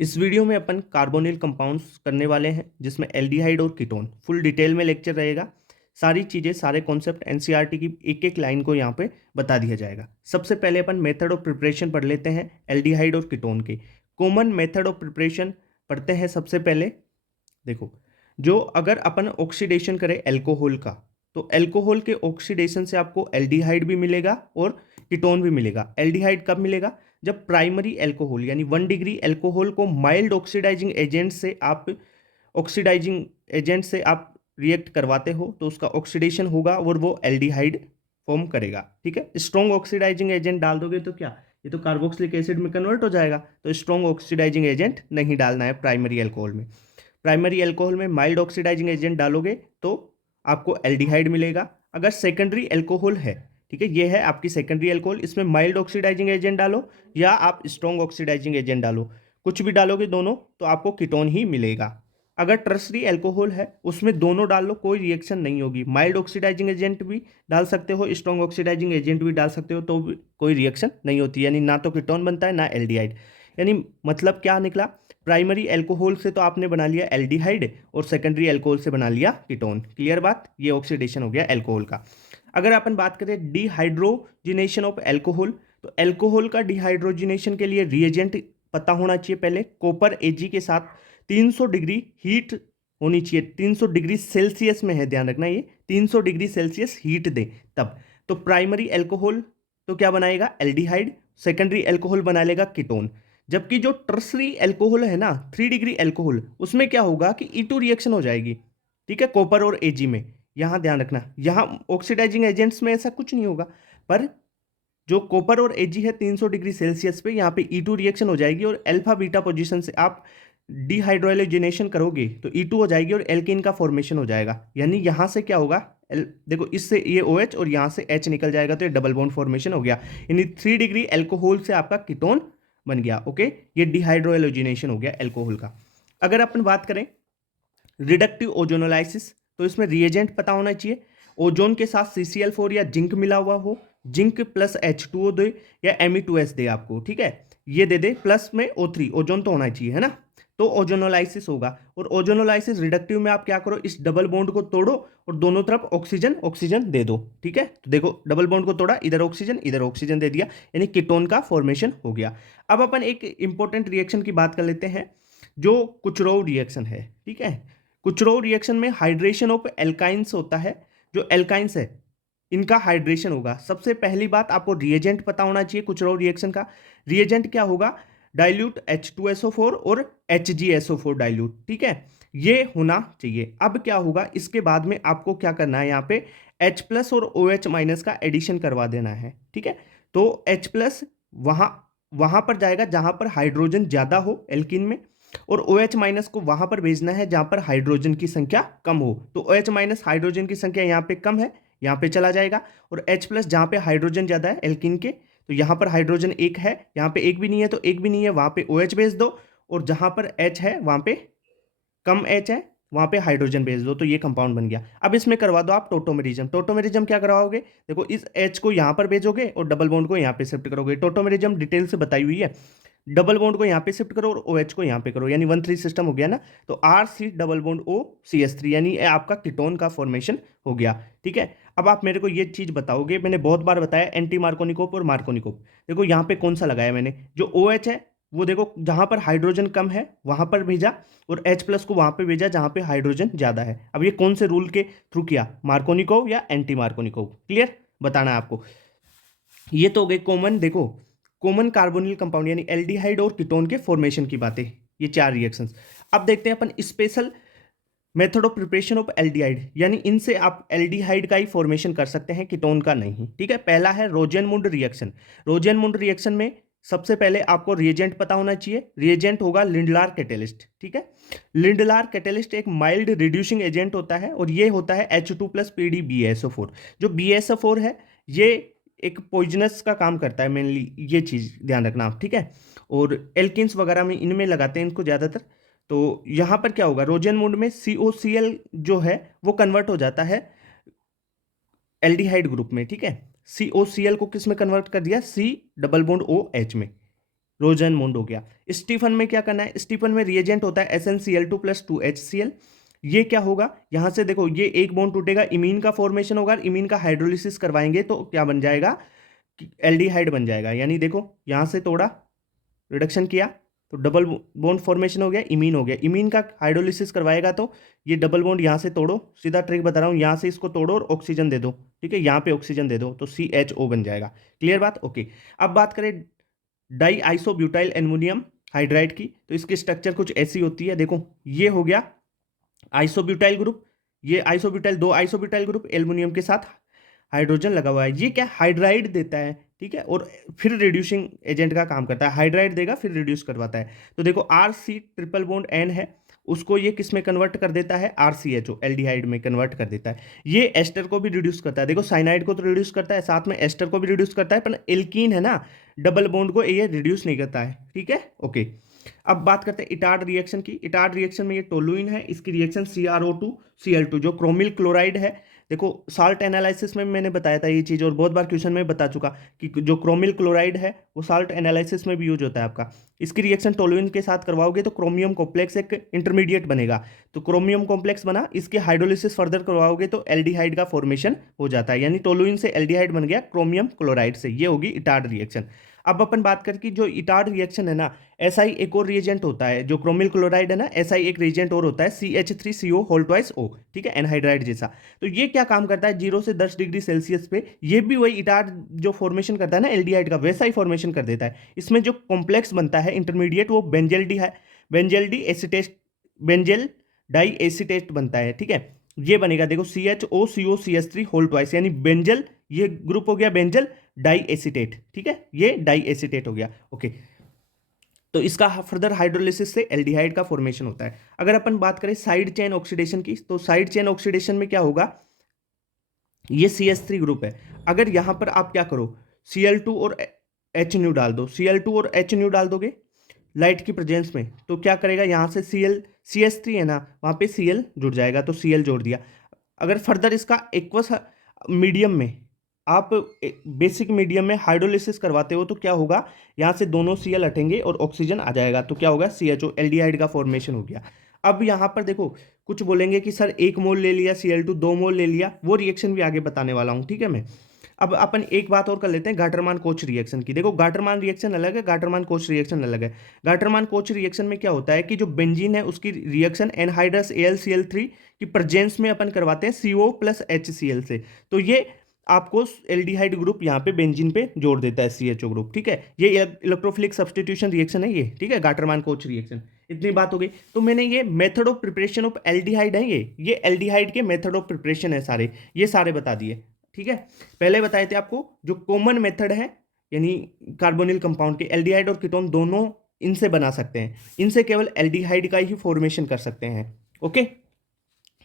इस वीडियो में अपन carbonyl compounds करने वाले हैं जिसमें एल्डिहाइड और कीटोन फुल डिटेल में लेक्चर रहेगा। सारी चीज़ें सारे कॉन्सेप्ट एनसीईआरटी की एक एक लाइन को यहाँ पे बता दिया जाएगा। सबसे पहले अपन मेथड ऑफ प्रिपरेशन पढ़ लेते हैं एल्डिहाइड और कीटोन के। कॉमन मेथड ऑफ प्रिपरेशन पढ़ते हैं सबसे पहले। देखो, जो अगर अपन ऑक्सीडेशन करें एल्कोहल का, तो एल्कोहल के ऑक्सीडेशन से आपको एल्डिहाइड भी मिलेगा और कीटोन भी मिलेगा। एल्डिहाइड कब मिलेगा? जब प्राइमरी एल्कोहल यानी 1 डिग्री एल्कोहल को माइल्ड ऑक्सीडाइजिंग एजेंट से आप रिएक्ट करवाते हो तो उसका ऑक्सीडेशन होगा और वो एल्डिहाइड फॉर्म करेगा। ठीक है, स्ट्रॉन्ग ऑक्सीडाइजिंग एजेंट डाल दोगे तो क्या, ये तो कार्बोक्सिलिक एसिड में कन्वर्ट हो जाएगा। तो स्ट्रॉन्ग ऑक्सीडाइजिंग एजेंट नहीं डालना है प्राइमरी एल्कोहल में। प्राइमरी एल्कोहल में माइल्ड ऑक्सीडाइजिंग एजेंट डालोगे तो आपको एल्डिहाइड मिलेगा। अगर सेकेंडरी एल्कोहल है, ठीक है, ये है आपकी सेकेंडरी एल्कोहल, इसमें माइल्ड ऑक्सीडाइजिंग एजेंट डालो या आप स्ट्रॉन्ग ऑक्सीडाइजिंग एजेंट डालो, कुछ भी डालोगे दोनों तो आपको कीटोन ही मिलेगा। अगर टर्सरी एल्कोहल है उसमें दोनों डाल लो, कोई रिएक्शन नहीं होगी। माइल्ड ऑक्सीडाइजिंग एजेंट भी डाल सकते हो, स्ट्रॉन्ग ऑक्सीडाइजिंग एजेंट भी डाल सकते हो, तो भी कोई रिएक्शन नहीं होती, यानी ना तो कीटोन बनता है ना एल्डिहाइड। यानी मतलब क्या निकला, प्राइमरी एल्कोहल से तो आपने बना लिया एल्डिहाइड और सेकेंडरी एल्कोहल से बना लिया कीटोन। क्लियर बात, ये ऑक्सीडेशन हो गया एल्कोहल का। अगर अपन बात करें डिहाइड्रोजिनेशन ऑफ एल्कोहल, तो एल्कोहल का डिहाइड्रोजिनेशन के लिए रिएजेंट पता होना चाहिए पहले। कॉपर एजी के साथ 300 डिग्री हीट होनी चाहिए, 300 डिग्री सेल्सियस में है, ध्यान रखना, ये 300 डिग्री सेल्सियस हीट दे तब। तो प्राइमरी एल्कोहल तो क्या बनाएगा, एल्डिहाइड, सेकेंडरी एल्कोहल बना लेगा कीटोन। जबकि जो टर्सरी एल्कोहल है ना, 3 डिग्री एल्कोहल, उसमें क्या होगा कि E2 रिएक्शन हो जाएगी। ठीक है, कॉपर और एजी में। यहां ध्यान रखना, यहां ऑक्सीडाइजिंग एजेंट्स में ऐसा कुछ नहीं होगा, पर जो कॉपर और एजी है 300 डिग्री सेल्सियस पे, यहाँ पे E2 रिएक्शन हो जाएगी और अल्फा बीटा पोजीशन से आप डिहाइड्रोलाइजेशन करोगे तो E2 हो जाएगी और एल्केन का फॉर्मेशन हो जाएगा। यानी यहाँ से क्या होगा, देखो, इससे ये OH और यहाँ से H निकल जाएगा तो ये डबल बॉन्ड फॉर्मेशन हो गया। यानी 3 डिग्री एल्कोहल से आपका कीटोन बन गया। ओके, ये डिहाइड्रोलाइजेशन हो गया एल्कोहल का। अगर अपन बात करें रिडक्टिव ओजोनोलाइसिस, तो इसमें रिएजेंट पता होना चाहिए। ओजोन के साथ CCl4 या जिंक मिला हुआ हो, जिंक प्लस H2O दे या Me2S दे आपको, ठीक है, ये दे दे, प्लस में O3, ओजोन तो होना चाहिए, है ना, तो ओजोनोलाइसिस होगा। और ओजोनोलाइसिस रिडक्टिव में आप क्या करो, इस डबल बॉन्ड को तोड़ो और दोनों तरफ ऑक्सीजन ऑक्सीजन दे दो। ठीक है, तो देखो, डबल बॉन्ड को तोड़ा, इधर ऑक्सीजन दे दिया, यानी कीटोन का फॉर्मेशन हो गया। अब अपन एक इंपॉर्टेंट रिएक्शन की बात कर लेते हैं, जो कुचरोव रिएक्शन है। ठीक है, कुचरोव रिएक्शन में हाइड्रेशन ऑफ एल्काइंस होता है। जो एल्काइंस है इनका हाइड्रेशन होगा। सबसे पहली बात, आपको रिएजेंट पता होना चाहिए कुचरोव रिएक्शन का। रिएजेंट क्या होगा, डाइल्यूट H2SO4 और HgSO4 डाइल्यूट। ठीक है, ये होना चाहिए। अब क्या होगा, इसके बाद में आपको क्या करना है, यहाँ पे H प्लस और OH माइनस का एडिशन करवा देना है। ठीक है, तो H प्लस वहां वहां पर जाएगा जहां पर हाइड्रोजन ज्यादा हो एल्किन में, और OH माइनस को वहां पर भेजना है जहां पर हाइड्रोजन की संख्या कम हो। तो OH माइनस हाइड्रोजन की संख्या यहाँ पे कम है, यहाँ पे चला जाएगा, और H प्लस जहां पे हाइड्रोजन ज्यादा है एल्किन के, तो यहाँ पर हाइड्रोजन एक है, यहाँ पे एक भी नहीं है तो एक भी नहीं है, वहां पे OH भेज दो, और जहां पर H है वहां पे कम H है, वहां पे हाइड्रोजन भेज दो, तो ये कंपाउंड बन गया। अब इसमें करवा दो आप टोटोमेरिज्म। टोटोमेरिज्म क्या करवाओगे, देखो, इस H को यहाँ पर भेजोगे और डबल बॉन्ड को यहाँ पे शिफ्ट करोगे। टोटोमेरिज्म डिटेल से बताई हुई है, डबल बॉन्ड को यहाँ पे शिफ्ट करो और OH को यहाँ पे करो, यानी 1-3 सिस्टम हो गया ना। तो RC डबल बॉन्ड OCH3, यानी ये आपका कीटोन का फॉर्मेशन हो गया। ठीक है, अब आप मेरे को ये चीज बताओगे, मैंने बहुत बार बताया एंटी मार्कोनिकोप और मार्कोनिकोप। देखो यहाँ पे कौन सा लगाया मैंने, जो OH है वो देखो जहां पर हाइड्रोजन कम है वहां पर भेजा, और H प्लस को वहां पे भेजा जहां पे हाइड्रोजन ज्यादा है। अब ये कौन से रूल के थ्रू किया, मार्कोनिकोव या एंटी मार्कोनिकोव, क्लियर बताना है आपको। ये तो हो गए कॉमन, देखो, कॉमन कार्बोनिल कंपाउंड यानी एल्डिहाइड और कीटोन के फॉर्मेशन की बातें, ये 4 रिएक्शंस। अब देखते हैं अपन special method of preparation of aldehyde, यानी इनसे आप एल्डिहाइड का ही फॉर्मेशन कर सकते हैं, कीटोन का नहीं। ठीक है, पहला है रोजेनमुंड रिएक्शन। रोजेनमुंड रिएक्शन में सबसे पहले आपको रिएजेंट पता होना चाहिए। रिएजेंट होगा लिंडलार कैटेलिस्ट। ठीक है, लिंडलार कैटेलिस्ट एक माइल्ड रिड्यूसिंग एजेंट होता है, और ये होता है H2 प्लस PdBSO4। जो BSO4 है ये एक पॉइजनस का काम करता है मेनली, ये चीज ध्यान रखना आप। ठीक है, और एल्किन्स वगैरह में इनमें लगाते हैं इनको ज्यादातर। तो यहां पर क्या होगा, रोजेन मोड में COCl जो है वो कन्वर्ट हो जाता है एल्डिहाइड ग्रुप में। ठीक है, COCl को किस में कन्वर्ट कर दिया, C डबल बॉन्ड OH में। रोजनमूड हो गया। स्टीफन में क्या करना है, स्टीफन में रिएजेंट होता है SnCl2 + 2HCl। ये क्या होगा, यहां से देखो ये एक बॉन्ड टूटेगा, इमीन का फॉर्मेशन होगा, इमीन का हाइड्रोलिसिस करवाएंगे तो क्या बन जाएगा, एल्डिहाइड बन जाएगा। यानी देखो यहां से तोड़ा, रिडक्शन किया तो डबल बॉन्ड फॉर्मेशन हो गया, इमीन हो गया। इमीन का हाइड्रोलिसिस करवाएगा तो ये डबल बॉन्ड यहाँ से तोड़ो, सीधा ट्रिक बता रहा हूँ, यहाँ से इसको तोड़ो और ऑक्सीजन दे दो, ठीक है, यहाँ पे ऑक्सीजन दे दो तो CHO बन जाएगा। क्लियर बात, ओके। अब बात करें डाई आइसोब्यूटाइल एल्युमिनियम हाइड्राइड की, तो इसकी स्ट्रक्चर कुछ ऐसी होती है, देखो ये हो गया आइसोब्यूटाइल ग्रुप, ये आइसोब्यूटाइल, दो आइसोब्यूटाइल ग्रुप एल्युमिनियम के साथ हाइड्रोजन लगा हुआ है, ये क्या हाइड्राइड देता है, ठीक है, और फिर रिड्यूसिंग एजेंट का काम करता है, हाइड्राइड देगा फिर रिड्यूस करवाता है। तो देखो RC ट्रिपल बॉन्ड N है, उसको ये किस में कन्वर्ट कर देता है, RCHO एल्डिहाइड में कन्वर्ट कर देता है। ये एस्टर को भी रिड्यूस करता है, देखो साइनाइड को तो रिड्यूस करता है, साथ में एस्टर को भी रिड्यूस करता है, पर एल्कीन है ना, डबल बॉन्ड को ये रिड्यूस नहीं करता है, ठीक है, ओके। अब बात करते हैं इटार्ड रिएक्शन की। इटार्ड रिएक्शन में ये टोलुइन है, इसकी रिएक्शन CrO2Cl2 जो क्रोमिल क्लोराइड है। देखो साल्ट एनालिसिस में मैंने बताया था ये चीज़, और बहुत बार क्वेश्चन में बता चुका कि जो क्रोमिल क्लोराइड है वो साल्ट एनालिसिस में भी यूज होता है आपका। इसकी रिएक्शन टोलुइन के साथ करवाओगे तो क्रोमियम कॉम्प्लेक्स एक इंटरमीडिएट बनेगा, तो क्रोमियम कॉम्प्लेक्स बना, इसके हाइड्रोलिसिस फर्दर करवाओगे तो एल्डिहाइड का फॉर्मेशन हो जाता है, यानी टोलुइन से एल्डिहाइड बन गया क्रोमियम क्लोराइड से। ये होगी इटार्ड रिएक्शन। अब अपन बात करें कि जो इटार्ड रिएक्शन है ना, SI एक और रिएजेंट होता है, जो क्रोमिल क्लोराइड है ना, SI एक रिएजेंट और होता है CH3CO2O, ठीक है, एनहाइड्राइड जैसा। तो ये क्या काम करता है, 0 से 10 डिग्री सेल्सियस पे ये भी वही इटार्ड जो फॉर्मेशन करता है ना एल्डिहाइड का, वैसा ही फॉर्मेशन कर देता है। इसमें जो कॉम्प्लेक्स बनता है इंटरमीडिएट वो benzal diacetate, benzal diacetate बनता है, ठीक है, ये बनेगा देखो CHO COCH3 यानी बेंजल, ये ग्रुप हो गया बेंजल डाई एसिटेट, ठीक है, ये डाई एसिटेट हो गया, ओके। तो इसका फर्दर हाइड्रोलिसिस से एल्डिहाइड का फॉर्मेशन होता है। अगर अपन बात करें साइड चेन ऑक्सीडेशन की, तो साइड चेन ऑक्सीडेशन में क्या होगा, ये CH3 ग्रुप है, अगर यहां पर आप क्या करो Cl2 और H न्यू डाल दो, Cl2 और H न्यू डाल दोगे लाइट की प्रेजेंस में, तो क्या करेगा, यहाँ से CH3 है ना, वहाँ पे Cl जुड़ जाएगा, तो Cl जोड़ दिया। अगर फर्दर इसका एक्वस मीडियम में, आप बेसिक मीडियम में हाइड्रोलिसिस करवाते हो तो क्या होगा, यहाँ से दोनों Cl हटेंगे और ऑक्सीजन आ जाएगा, तो क्या होगा, CHO एल्डिहाइड का फॉर्मेशन हो गया। अब यहाँ पर देखो कुछ बोलेंगे कि सर 1 मोल ले लिया Cl2, 2 मोल ले लिया, वो रिएक्शन भी आगे बताने वाला हूँ, ठीक है मैं। अब अपन एक बात और कर लेते हैं गाटरमान कोच रिएक्शन की। देखो गाटरमान रिएक्शन अलग है, गाटरमान कोच रिएक्शन अलग है। गाटरमान कोच रिएक्शन में क्या होता है कि जो बेंजीन है उसकी रिएक्शन एनहाइड्रस AlCl3 की प्रेजेंस में अपन करवाते हैं CO + HCl से, तो ये आपको एल्डिहाइड ग्रुप यहाँ पे बेंजीन पे जोड़ देता है CHO ग्रुप, ठीक है, ये इलेक्ट्रोफिलिक सब्स्टिट्यूशन रिएक्शन है ये, ठीक है, गाटरमान कोच रिएक्शन। इतनी बात हो गई। तो मैंने ये method of preparation of aldehyde है, ये एल्डिहाइड के मेथड ऑफ प्रिपरेशन है सारे, ये सारे बता दिए, ठीक है। पहले बताए थे आपको जो कॉमन मेथड है, यानी कार्बोनिल कंपाउंड के एल्डिहाइड और कीटोन दोनों इनसे बना सकते हैं, इनसे केवल एल्डिहाइड का ही फॉर्मेशन कर सकते हैं, ओके।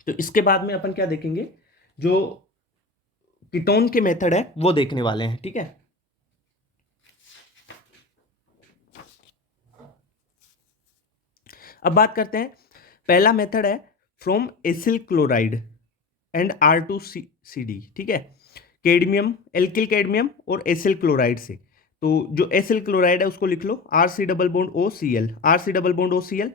तो इसके बाद में अपन क्या देखेंगे, जो कीटोन के मेथड है वो देखने वाले हैं, ठीक है। अब बात करते हैं, पहला मेथड है from acyl chloride and R2CD, ठीक है, कैडमियम, एल्किल कैडमियम और एसिल क्लोराइड से। तो जो एसिल क्लोराइड है उसको लिख लो RC double bond OCl, RC double bond OCl,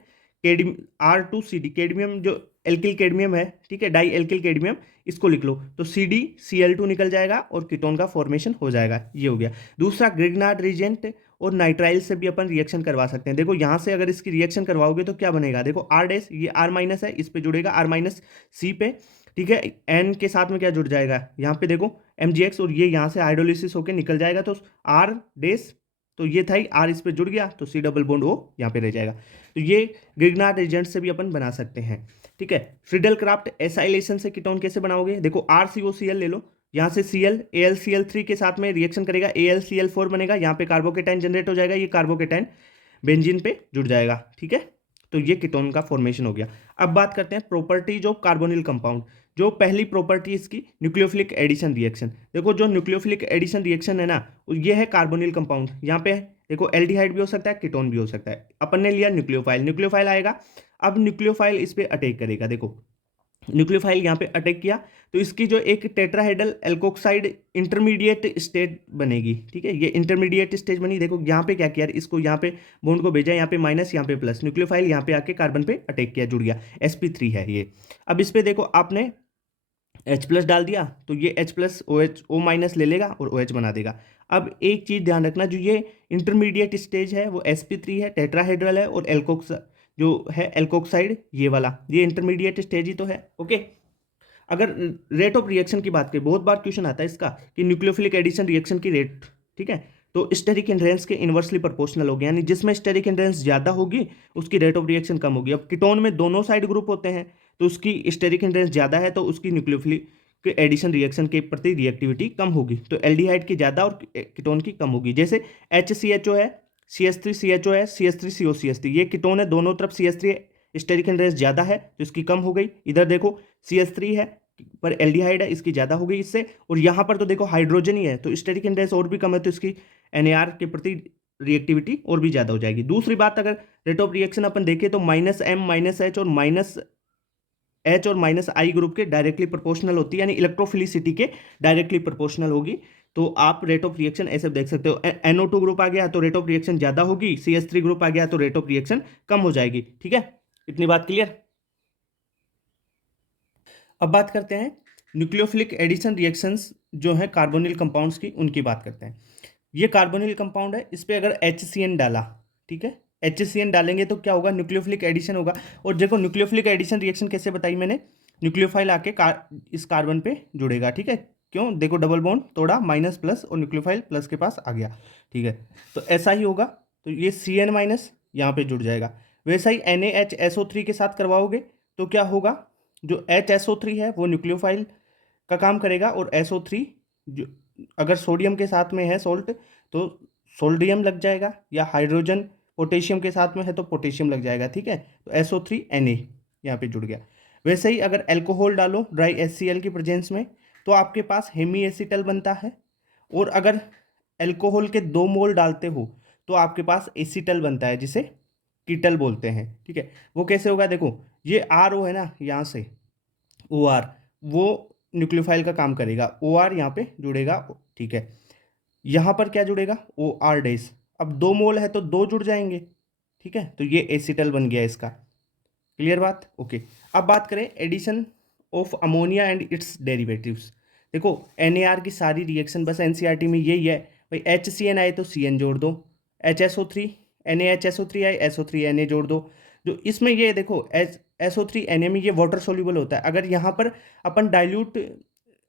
कैडम R2CD, cadmium जो एल्किल कैडमियम है, ठीक है, डाई एल्किल कैडमियम, इसको लिख लो तो CdCl2 निकल जाएगा और कीटोन का फॉर्मेशन हो जाएगा, ये हो गया। दूसरा ग्रिग्नार्ड रिएजेंट और नाइट्राइल से भी अपन रिएक्शन करवा सकते हैं। देखो यहाँ से अगर इसकी रिएक्शन करवाओगे तो क्या बनेगा, देखो R डैश, ये R- है, इस पे जुड़ेगा R-C पे, ठीक है, N के साथ में क्या जुड़ जाएगा, यहाँ पे देखो MgX, और ये यहाँ से हाइड्रोलिसिस होकर निकल जाएगा तो R डैश, तो ये था ही R इस पे जुड़ गया तो C डबल बॉन्ड O यहाँ पे रह जाएगा। तो ये ग्रिग्नार्ड एजेंट से भी अपन बना सकते हैं, ठीक है। फ्रीडल क्राफ्ट एसाइलेशन से कीटोन कैसे बनाओगे, देखो RCOCl ले लो, यहाँ से Cl AlCl3 के साथ में रिएक्शन करेगा, AlCl4 बनेगा, यहाँ पे कार्बोकेटाइन जनरेट हो जाएगा, ये कार्बोकेटाइन बेंजीन पे जुड़ जाएगा, ठीक है। तो ये कीटोन का फॉर्मेशन हो गया। अब बात करते हैं प्रॉपर्टीज ऑफ कार्बोनिल कंपाउंड। जो पहली प्रॉपर्टी इसकी न्यूक्लियोफिलिक एडिशन रिएक्शन। देखो जो न्यूक्लियोफिलिक एडिशन रिएक्शन है ना, ये है कार्बोनिल कंपाउंड, यहाँ पे देखो एल्डिहाइड भी हो सकता है, कीटोन भी हो सकता है, अपन ने लिया न्यूक्लियोफाइल, न्यूक्लियोफाइल आएगा। अब न्यूक्लियोफाइल इस पे अटैक करेगा, देखो न्यूक्लियोफाइल यहाँ पे अटैक किया तो इसकी जो एक टेट्राहेड्रल एल्कोक्साइड इंटरमीडिएट स्टेट बनेगी, ठीक है। ये इंटरमीडिएट स्टेज बनी, देखो यहाँ पे क्या किया, इसको यहाँ पे बॉन्ड को भेजा, यहाँ पे माइनस यहाँ पे प्लस, न्यूक्लियोफाइल यहाँ पे आके कार्बन पे अटैक किया, जुड़ गया, sp3 है ये। अब इस पे देखो आपने H प्लस डाल दिया तो ये H plus OH O minus ले लेगा और OH बना देगा। अब एक चीज़ ध्यान रखना, जो ये इंटरमीडिएट स्टेज है वो sp3 है, टेट्राहेड्रल है, और एल्कोक्स जो है एल्कोक्साइड ये वाला, ये इंटरमीडिएट स्टेज ही तो है, ओके। अगर रेट ऑफ रिएक्शन की बात करें, बहुत बार क्वेश्चन आता है इसका कि न्यूक्लियोफिलिक एडिशन रिएक्शन की रेट, ठीक है, तो स्टेरिक हिंड्रेंस के इनवर्सली प्रोपोर्शनल होगी, यानी जिसमें स्टेरिक हिंड्रेंस ज़्यादा होगी उसकी रेट ऑफ रिएक्शन कम होगी। अब कीटोन में दोनों साइड ग्रुप होते हैं तो उसकी स्टेरिक हिंड्रेंस ज़्यादा है तो उसकी न्यूक्लियोफिलिक एडिशन रिएक्शन के प्रति रिएक्टिविटी कम होगी, तो एल्डिहाइड की ज़्यादा और कीटोन की कम होगी। जैसे HCHO है, CH3CHO है, CH3COCH3, ये कीटोन है, दोनों तरफ CH3 स्टेरिक हिंड्रेंस ज़्यादा है तो इसकी कम हो गई। इधर देखो CH3 है पर एल्डिहाइड है, इसकी ज़्यादा हो गई इससे, और यहाँ पर तो देखो हाइड्रोजन ही है तो स्टेरिक इंडेक्स और भी कम है तो इसकी NAR के प्रति रिएक्टिविटी और भी ज़्यादा हो जाएगी। दूसरी बात, अगर रेट ऑफ रिएक्शन अपन देखें तो -M -H और -H और -I ग्रुप के डायरेक्टली प्रोपोर्शनल होती है, यानी इलेक्ट्रोफिलिसिटी के डायरेक्टली प्रोपोर्शनल होगी। तो आप रेट ऑफ रिएक्शन ऐसे देख सकते हो, NO2 ग्रुप आ गया तो रेट ऑफ रिएक्शन ज़्यादा होगी, CH3 ग्रुप आ गया तो रेट ऑफ रिएक्शन कम हो जाएगी, ठीक है। इतनी बात क्लियर। अब बात करते हैं न्यूक्लियोफिलिक एडिशन रिएक्शंस जो है कार्बोनिल कंपाउंड्स की, उनकी बात करते हैं। ये कार्बोनिल कंपाउंड है, इस पे अगर HCN डाला, ठीक है, HCN डालेंगे तो क्या होगा, न्यूक्लियोफिलिक एडिशन होगा। और देखो न्यूक्लियोफिलिक एडिशन रिएक्शन कैसे बताई मैंने, न्यूक्लियोफाइल आके इस कार्बन पे जुड़ेगा, ठीक है, क्यों, देखो डबल बॉन्ड तोड़ा, माइनस प्लस और न्यूक्लियोफाइल प्लस के पास आ गया, ठीक है, तो ऐसा ही होगा। तो ये CN माइनस यहाँ पे जुड़ जाएगा। वैसा ही NaHSO3 के साथ करवाओगे तो क्या होगा, जो HSO3 है वो न्यूक्लियोफाइल का काम करेगा, और SO3 जो अगर सोडियम के साथ में है सोल्ट तो सोल्डियम लग जाएगा, या हाइड्रोजन पोटेशियम के साथ में है तो पोटेशियम लग जाएगा, ठीक है, तो SO3Na यहाँ पे जुड़ गया। वैसे ही अगर अल्कोहल डालो ड्राई HCl की प्रेजेंस में तो आपके पास हेमी एसिटल बनता है, और अगर अल्कोहल के 2 मोल डालते हो तो आपके पास एसिटल बनता है जिसे कीटल बोलते हैं, ठीक है। वो कैसे होगा, देखो ये RO है ना, यहाँ से OR, वो न्यूक्लियोफाइल का काम करेगा, OR यहाँ पे जुड़ेगा, ठीक है, यहाँ पर क्या जुड़ेगा, OR डैश। अब 2 मोल है तो 2 जुड़ जाएंगे, ठीक है, तो ये एसिटल बन गया इसका। क्लियर बात, ओके। अब बात करें addition of ammonia and its derivatives. देखो NAR की सारी रिएक्शन बस NCERT में यही है भाई, HCN आए तो CN जोड़ दो, HSO3 NaHSO3 आए SO3Na जोड़ दो। जो इसमें ये देखो SO3Na में ये वाटर सोल्यूबल होता है, अगर यहाँ पर अपन डाइल्यूट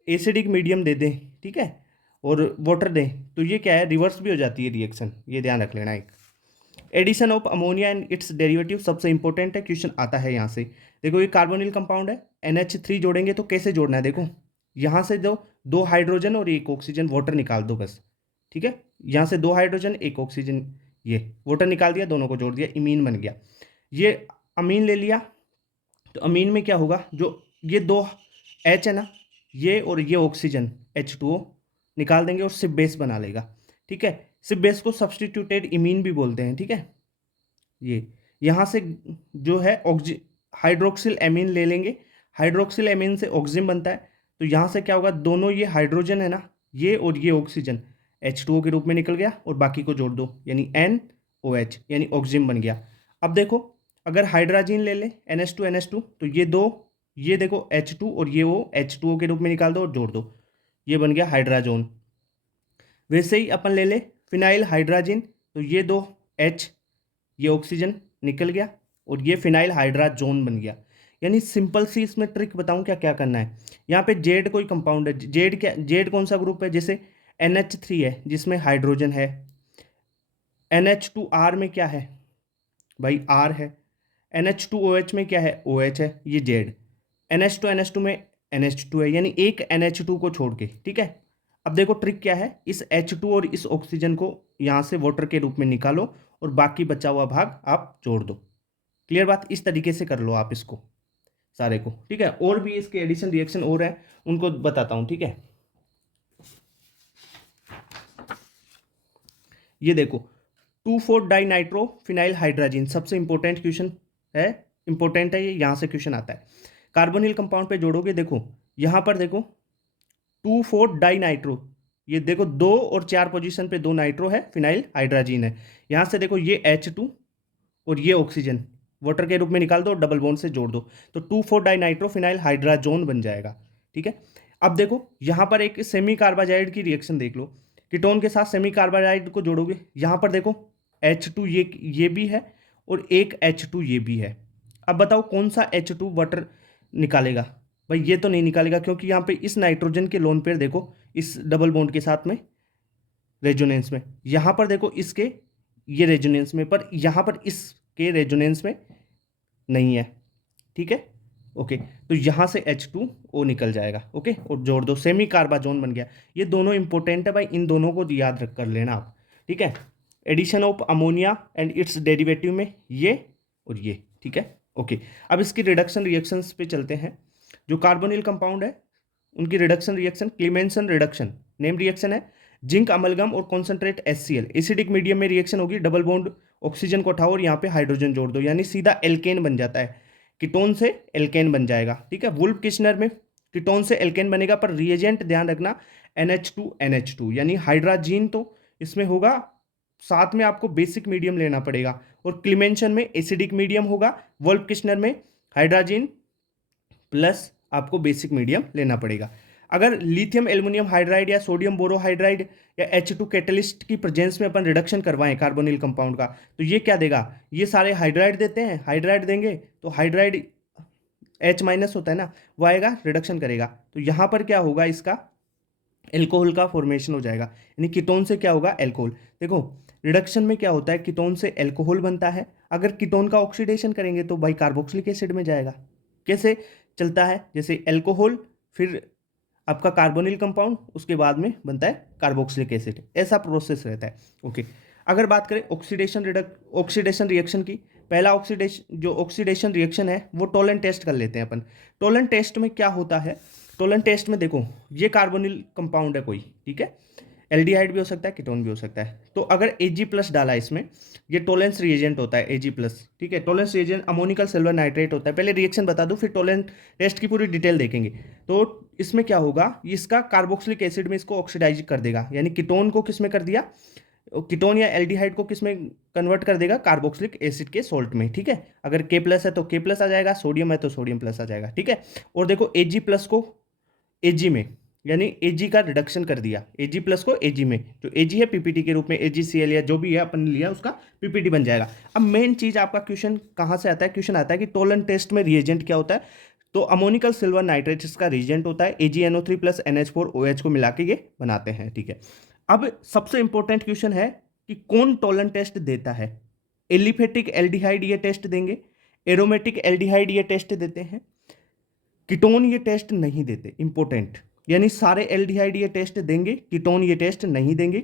एसिडिक मीडियम दे दें, ठीक है, और वाटर दें तो ये क्या है, रिवर्स भी हो जाती है रिएक्शन, ये ध्यान रख लेना। एक addition of ammonia and its derivative सबसे इंपॉर्टेंट है, क्वेश्चन आता है यहाँ से। देखो ये कार्बोनिल कंपाउंड है, NH3 जोड़ेंगे तो कैसे जोड़ना है, देखो यहाँ से दो हाइड्रोजन और एक ऑक्सीजन, वाटर निकाल दो बस, ठीक है, यहाँ से 2 हाइड्रोजन 1 ऑक्सीजन, ये वाटर निकाल दिया, दोनों को जोड़ दिया, इमीन बन गया। ये अमीन ले लिया तो अमीन में क्या होगा, जो ये 2 H है ना, ये और ये ऑक्सीजन H2O निकाल देंगे और सिप बेस बना लेगा, ठीक है। सिप बेस को सब्सटीट्यूटेड इमीन भी बोलते हैं, ठीक है। ये यहाँ से जो है हाइड्रोक्सिल एमीन ले लेंगे, हाइड्रोक्सिल एमीन से ऑक्सीजन बनता है, तो यहाँ से क्या होगा, दोनों ये हाइड्रोजन है ना, ये और ये ऑक्सीजन H2O के रूप में निकल गया, और बाकी को जोड़ दो यानी NOH यानी ऑक्सीजन बन गया। अब देखो अगर हाइड्रोजन ले ले NH2 तो ये दो, ये देखो H2 और ये वो H2O के रूप में निकाल दो और जोड़ दो, ये बन गया हाइड्राजोन। वैसे ही अपन ले ले फिनाइल हाइड्राजिन, तो ये दो H, ये ऑक्सीजन निकल गया, और ये फिनाइल हाइड्राजोन बन गया। यानी सिंपल सी इसमें ट्रिक बताऊं क्या क्या करना है। यहाँ पे जेड कोई कंपाउंड है, जेड क्या, जेड कौन सा ग्रुप है, जैसे NH3 है जिसमें हाइड्रोजन है, NH2R में क्या है भाई, R है, NH2OH में क्या है, OH है, ये जेड। NH2 में NH2 है, यानी एक NH2 को छोड़ के, ठीक है। अब देखो ट्रिक क्या है, इस H2 और इस ऑक्सीजन को यहाँ से वाटर के रूप में निकालो और बाकी बचा हुआ भाग आप जोड़ दो। क्लियर बात, इस तरीके से कर लो आप इसको सारे को, ठीक है। और भी इसके एडिशन रिएक्शन और है, उनको बताता हूँ, ठीक है। ये देखो 2,4 डाई नाइट्रो फिनाइल हाइड्राजिन, सबसे इंपॉर्टेंट क्वेश्चन है, इंपॉर्टेंट है ये, यहाँ से क्वेश्चन आता है। कार्बोनिल कंपाउंड पे जोड़ोगे, देखो यहाँ पर देखो 2,4 डाई नाइट्रो, ये देखो 2 और 4 पोजीशन पे 2 नाइट्रो है, फिनाइल हाइड्राजीन है। यहाँ से देखो ये H2 और ये ऑक्सीजन वाटर के रूप में निकाल दो, डबल बॉन्ड से जोड़ दो, तो 2,4 डाई नाइट्रो फिनाइल हाइड्राजोन बन जाएगा। ठीक है, अब देखो यहाँ पर एक सेमी कार्बाजाइड की रिएक्शन देख लो, कीटोन के साथ सेमी कार्बाजाइड को जोड़ोगे, यहाँ पर देखो H2 ये भी है और एक H2 ये भी है। अब बताओ कौन सा H2 वाटर निकालेगा? भाई ये तो नहीं निकालेगा, क्योंकि यहाँ पे इस नाइट्रोजन के लोन पेयर देखो इस डबल बॉन्ड के साथ में रेजोनेंस में, यहाँ पर देखो इसके ये रेजोनेंस में, पर यहाँ पर इसके रेजोनेंस में नहीं है। ठीक है, ओके, तो यहाँ से H2O निकल जाएगा। ओके, और जोड़ दो, सेमी कार्बाजोन बन गया। ये दोनों इंपॉर्टेंट है भाई, इन दोनों को याद रख कर लेना आप। ठीक है, addition of ammonia and its derivative में ये और ये। ठीक है, ओके, अब इसकी रिडक्शन रिएक्शंस पे चलते हैं। जो कार्बोनिल कंपाउंड है उनकी reduction reaction, क्लीमेंसन reduction name reaction है, जिंक अमलगम और कॉन्सेंट्रेट HCl, एसिडिक मीडियम में रिएक्शन होगी, डबल बॉन्ड ऑक्सीजन को उठाओ और यहाँ पे हाइड्रोजन जोड़ दो, यानी सीधा एल्केन बन जाता है, कीटोन से एल्केन बन जाएगा। ठीक है, वुल्फ किशनर में कीटोन से एल्केन बनेगा, पर रिएजेंट ध्यान रखना NH2NH2, यानी हाइड्राजीन तो इसमें होगा, साथ में आपको बेसिक मीडियम लेना पड़ेगा, और क्लीमेंशन में एसिडिक मीडियम होगा, वुल्फ किशनर में हाइड्राजीन प्लस आपको बेसिक मीडियम लेना पड़ेगा। अगर लिथियम एल्युमिनियम हाइड्राइड या सोडियम बोरोहाइड्राइड या H2 कैटलिस्ट की प्रेजेंस में अपन रिडक्शन करवाएं कार्बोनिल कंपाउंड का, तो ये क्या देगा? ये सारे हाइड्राइड देते हैं, हाइड्राइड देंगे तो हाइड्राइड H माइनस होता है ना, वो आएगा रिडक्शन करेगा, तो यहाँ पर क्या होगा, इसका एल्कोहल का फॉर्मेशन हो जाएगा, यानी कीटोन से क्या होगा, एल्कोहल। देखो रिडक्शन में क्या होता है, कीटोन से एल्कोहल बनता है, अगर कीटोन का ऑक्सीडेशन करेंगे तो भाई कार्बोक्सिलिक एसिड में जाएगा। कैसे चलता है? जैसे एल्कोहल, फिर आपका कार्बोनिल कंपाउंड, उसके बाद में बनता है कार्बोक्सिलिक एसिड, ऐसा प्रोसेस रहता है। ओके, अगर बात करें ऑक्सीडेशन रिएक्शन की, पहला ऑक्सीडेशन रिएक्शन है वो टोलेंट टेस्ट कर लेते हैं अपन। टोलेंट टेस्ट में क्या होता है? टोलेंट टेस्ट में देखो ये कार्बोनिल कंपाउंड है कोई, ठीक है, एल्डिहाइड भी हो सकता है, कीटोन भी हो सकता है, तो अगर Ag+ डाला इसमें, ये टोलेंस रिएजेंट होता है Ag+। ठीक है, Tollens reagent ammoniacal silver nitrate होता है। पहले रिएक्शन बता दूं, फिर टोलेंट टेस्ट की पूरी डिटेल देखेंगे। तो इसमें क्या होगा, इसका कार्बोक्सिलिक एसिड में इसको ऑक्सीडाइज कर देगा, यानी कीटोन को किस में कर दिया, कीटोन या एल्डिहाइड को किस में कन्वर्ट कर देगा, कार्बोक्सिलिक एसिड के सोल्ट में। ठीक है, अगर K+ है तो K+ आ जाएगा, सोडियम है तो सोडियम प्लस आ जाएगा। ठीक है, और देखो Ag+ को Ag में, यानी Ag का रिडक्शन कर दिया, Ag+ को Ag में, जो Ag है PPT के रूप में, AgCl या जो भी है अपन ने लिया उसका PPT बन जाएगा। अब मेन चीज आपका क्वेश्चन कहाँ से आता है? क्वेश्चन आता है कि टोलेंट टेस्ट में रिएजेंट क्या होता है, तो अमोनिकल सिल्वर नाइट्रेट इसका रिएजेंट होता है, AgNO3 + NH4OH को मिला के ये बनाते हैं। ठीक है, अब सबसे इंपॉर्टेंट क्वेश्चन है कि कौन टोलेंट टेस्ट देता है? एलिफेटिक एल्डिहाइड ये टेस्ट देंगे, एरोमेटिक एल्डिहाइड ये टेस्ट देते हैं, कीटोन ये टेस्ट नहीं देते। इंपॉर्टेंट, यानी सारे एल्डिहाइड ये टेस्ट देंगे, कीटोन ये टेस्ट नहीं देंगे।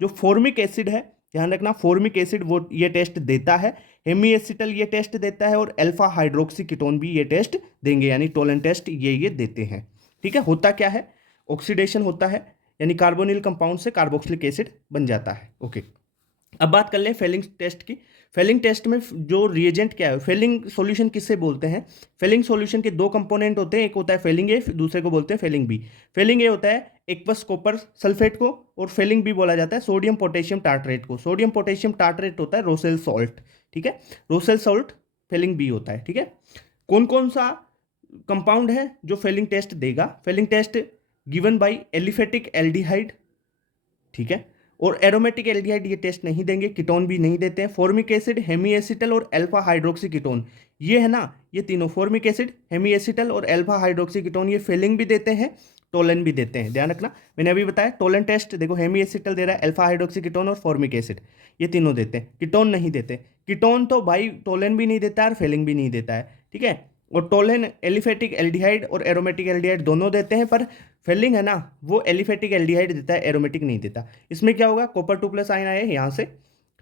जो फॉर्मिक एसिड है, ध्यान रखना, फॉर्मिक एसिड वो ये टेस्ट देता है, हेमी एसिटल ये टेस्ट देता है, और अल्फा हाइड्रोक्सी कीटोन भी ये टेस्ट देंगे, यानी टोलेंट टेस्ट ये देते हैं। ठीक है, होता क्या है, ऑक्सीडेशन होता है, यानी कार्बोनिल कंपाउंड से कार्बोक्सिलिक एसिड बन जाता है। ओके, अब बात कर लें फेलिंग टेस्ट की। फेलिंग टेस्ट में जो रिएजेंट क्या है, फेलिंग सॉल्यूशन किससे बोलते हैं? फेलिंग सॉल्यूशन के दो कंपोनेंट होते हैं, एक होता है फेलिंग ए, दूसरे को बोलते हैं फेलिंग बी। फेलिंग ए होता है एक्वस कॉपर सल्फेट को, और फेलिंग बी बोला जाता है सोडियम पोटेशियम टार्ट्रेट को। सोडियम पोटेशियम टार्ट्रेट होता है रोसेल सॉल्ट। ठीक है, रोसेल सॉल्ट फेलिंग बी होता है। ठीक है, कौन कौन सा कंपाउंड है जो फेलिंग टेस्ट देगा? Fehling test given by aliphatic aldehyde, ठीक है, और एरोमेटिक एल्डिहाइड ये टेस्ट नहीं देंगे, कीटोन भी नहीं देते हैं। फॉर्मिक एसिड, हेमी एसिटल और अल्फा हाइड्रोक्सी कीटोन, ये है ना, ये तीनों फॉर्मिक एसिड, हेमी एसिटल और अल्फा हाइड्रोक्सी कीटोन ये फेलिंग भी देते हैं, टोलन भी देते हैं। ध्यान रखना, मैंने अभी बताया टोलन टेस्ट, देखो हेमी एसिटल दे रहा है, अल्फा हाइड्रोक्सी कीटोन और फॉर्मिक एसिड, ये तीनों देते हैं, कीटोन नहीं देते। कीटोन तो भाई टोलन भी नहीं देता है और फेलिंग भी नहीं देता है। ठीक है, और टोलेन एलिफेटिक एल्डिहाइड और एरोमेटिक एल्डिहाइड दोनों देते हैं, पर फेलिंग है ना, वो एलिफेटिक एल्डिहाइड देता है, एरोमेटिक नहीं देता। इसमें क्या होगा, कॉपर 2+ आयन आए यहाँ से,